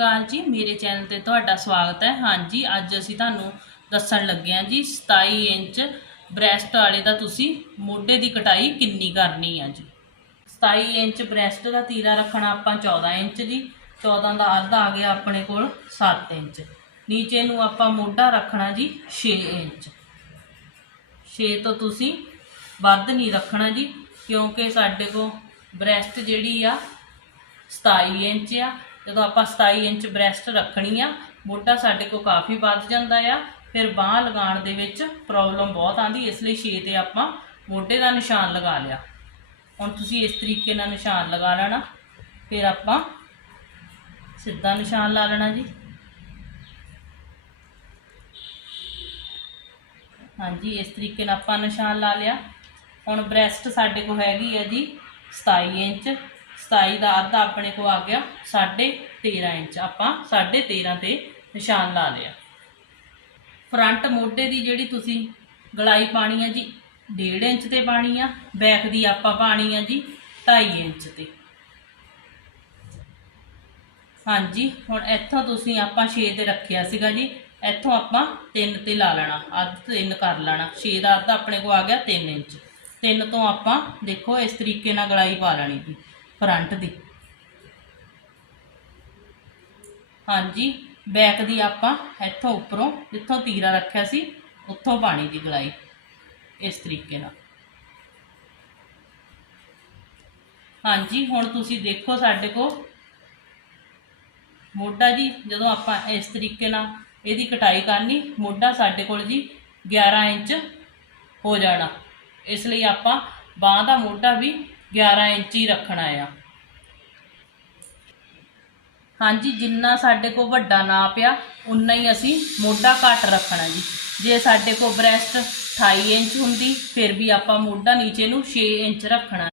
ਅਕਾਲ ਜੀ, ਮੇਰੇ ਚੈਨਲ ਤੇ ਤੁਹਾਡਾ ਸਵਾਗਤ ਹੈ। ਹਾਂਜੀ, ਅੱਜ ਅਸੀਂ ਤੁਹਾਨੂੰ ਦੱਸਣ ਲੱਗੇ ਹਾਂ ਜੀ 27 ਇੰਚ ਬ੍ਰੈਸਟ ਵਾਲੇ ਦਾ ਤੁਸੀਂ ਮੋਢੇ ਦੀ ਕਟਾਈ ਕਿੰਨੀ ਕਰਨੀ ਆ ਜੀ। 27 ਇੰਚ ਬ੍ਰੈਸਟ ਦਾ ਤੀਰਾ ਰੱਖਣਾ ਆਪਾਂ 14 ਇੰਚ ਜੀ। 14 ਦਾ ਅੱਧਾ ਆ ਗਿਆ ਆਪਣੇ ਕੋਲ 7 ਇੰਚ। ਨੀਚੇ ਨੂੰ ਆਪਾਂ ਮੋਢਾ ਰੱਖਣਾ ਜੀ 6 ਇੰਚ। 6 ਤੋਂ ਤੁਸੀਂ ਵੱਧ ਨਹੀਂ ਰੱਖਣਾ ਜੀ, ਕਿਉਂਕਿ ਸਾਡੇ ਕੋਲ ਬ੍ਰੈਸਟ ਜਿਹੜੀ ਆ 27 ਇੰਚ ਆ। ਜਦੋਂ ਆਪਾਂ 27 ਇੰਚ ਬ੍ਰੈਸਟ ਰੱਖਣੀ ਆ ਮੋਢਾ ਸਾਡੇ ਕੋਲ ਕਾਫੀ ਵੱਧ ਜਾਂਦਾ ਆ। ਫਿਰ ਬਾਹ ਲਗਾਉਣ ਦੇ ਵਿੱਚ ਪ੍ਰੋਬਲਮ ਬਹੁਤ ਆਂਦੀ ਇਸ ਲਈ 6 ਤੇ ਆਪਾਂ ਮੋਢੇ ਦਾ ਨਿਸ਼ਾਨ ਲਗਾ ਲਿਆ। ਹੁਣ ਤੁਸੀਂ ਇਸ ਤਰੀਕੇ ਨਾਲ ਨਿਸ਼ਾਨ ਲਗਾ ਲੈਣਾ। ਫਿਰ ਆਪਾਂ ਸਿੱਧਾ ਨਿਸ਼ਾਨ ਲਾ ਲੈਣਾ ਜੀ। ਹਾਂਜੀ, ਇਸ ਤਰੀਕੇ ਨਾਲ ਆਪਾਂ ਨਿਸ਼ਾਨ ਲਾ ਲਿਆ। ਹੁਣ ਬ੍ਰੈਸਟ ਸਾਡੇ ਕੋਲ ਹੈਗੀ ਹੈ ਜੀ 27 ਇੰਚ। 27 ਦਾ ਅੱਧਾ ਆਪਣੇ ਕੋਲ ਆ ਗਿਆ 13.5 ਇੰਚ। ਆਪਾਂ 13.5 ਤੇ ਨਿਸ਼ਾਨ ਲਾ ਲਿਆ। ਫਰੰਟ ਮੋਢੇ ਦੀ ਜਿਹੜੀ ਤੁਸੀਂ ਗਲਾਈ ਪਾਣੀ ਹੈ ਜੀ 1.5 ਇੰਚ ਤੇ ਪਾਣੀ ਆ, ਬੈਕ ਦੀ ਆਪਾਂ ਪਾਣੀ ਆ ਜੀ 2.5 ਇੰਚ ਤੇ। ਹਾਂਜੀ, ਹੁਣ ਇੱਥੋਂ ਤੁਸੀਂ ਆਪਾਂ 6 ਤੇ ਰੱਖਿਆ ਸੀਗਾ ਜੀ, ਇੱਥੋਂ ਆਪਾਂ 3 ਤੇ ਲਾ ਲੈਣਾ, ਅੱਧ 3 ਕਰ ਲੈਣਾ। 6 ਦਾ ਅੱਧ ਆਪਣੇ ਕੋ ਆ ਗਿਆ 3 ਇੰਚ। 3 ਤੋਂ ਆਪਾਂ ਦੇਖੋ ਇਸ ਤਰੀਕੇ ਨਾਲ ਗਲਾਈ ਪਾ ਲੈਣੀ ਜੀ। ਫਰੰਟ ਦੀ। ਹਾਂਜੀ, ਬੈਕ ਦੀ ਆਪਾਂ ਇੱਥੋਂ ਉੱਪਰੋਂ, ਜਿੱਥੋਂ ਤੀਰਾ ਰੱਖਿਆ ਸੀ, ਉੱਥੋਂ ਪਾਣੀ ਦੀ ਗਲਾਈ, ਇਸ ਤਰੀਕੇ ਨਾਲ। ਹਾਂਜੀ, ਹੁਣ ਤੁਸੀਂ ਦੇਖੋ ਸਾਡੇ ਕੋਲ। ਮੋਢਾ ਜੀ, ਜਦੋਂ ਆਪਾਂ ਇਸ ਤਰੀਕੇ ਨਾਲ ਇਹਦੀ ਕਟਾਈ ਕਰਨੀ, ਮੋਢਾ ਸਾਡੇ ਕੋਲ ਜੀ 11 ਇੰਚ ਹੋ ਜਾਣਾ। ਇਸ ਲਈ ਆਪਾਂ ਬਾਹ ਦਾ ਮੋਢਾ ਵੀ 11 ਇੰਚ ਹੀ ਰੱਖਣਾ ਆ। ਹਾਂਜੀ, ਜਿੰਨਾ ਸਾਡੇ ਕੋਲ ਵੱਡਾ ਨਾਪ ਆ ਉਨਾ ਹੀ ਅਸੀਂ ਮੋਢਾ ਘੱਟ ਰੱਖਣਾ ਜੀ। ਜੇ ਸਾਡੇ ਕੋਲ ਬ੍ਰੈਸਟ 28 ਇੰਚ ਹੁੰਦੀ, ਫਿਰ ਵੀ ਆਪਾਂ ਮੋਢਾ ਨੀਚੇ ਨੂੰ 6 ਇੰਚ ਰੱਖਣਾ।